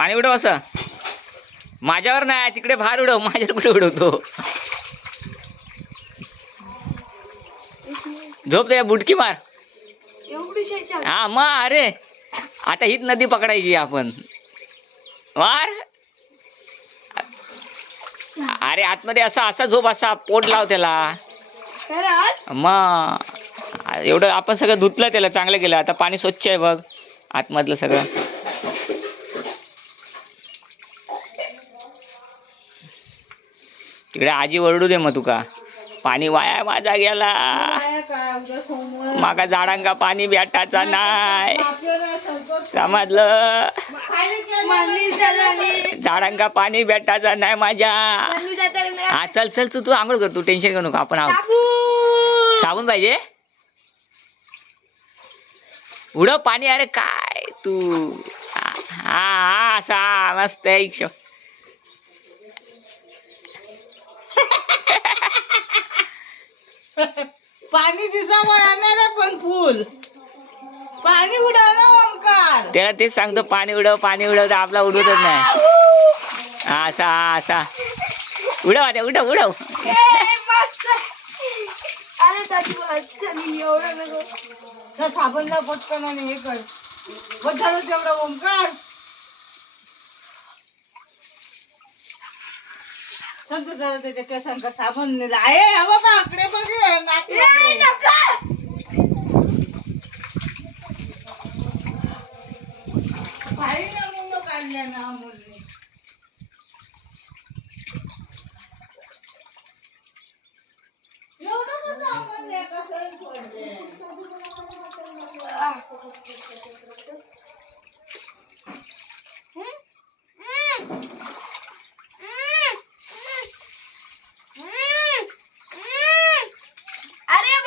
पाणी उडव असं. माझ्यावर नाही तिकडे भार उडव माझ्यावर कुठे उडवतो? झोप त्या बुडकी मार. हा मग अरे. आता हीच नदी पकडायची आपण. वार अरे आतमध्ये असा असा झोप असा पोट लाव त्याला. मग एवढं आपण सगळं धुतलं त्याला चांगलं केलं. आता पाणी स्वच्छ आहे बघ आतमधलं सगळं. तिकडे आजी ओरडू दे मग तुका. पाणी वाया माझा गेला. माका झाडांका पाणी भेटायचा सगळं समजलं? झाडांका पाणी भेटायचा नाही माझ्या. हा चल चल तू तू आंघोळ कर तू टेन्शन घेऊ नको आपण आहोत. साबू! साबून पाहिजे? उडव पाणी अरे काय तू? हा हा असा मस्त आहे इक्ष पाणी दिसामुळे येणार पण फुल. पाणी उडव ना ओंकार. त्याला तेच सांगतो पाणी उडव पाणी उडव तर आपला उडवतच नाही. असा असा. उडव आता उडव उडव. साबणला पटकन आणि हे कर. बस झालं तेवढं ओंकार. सांगतो जरा त्याच्या केसांका साबण नेला आहे हे बघा इकडे बघ मुलं काढल्या ना अमोलने. एवढं कसं एका सरी सोडले?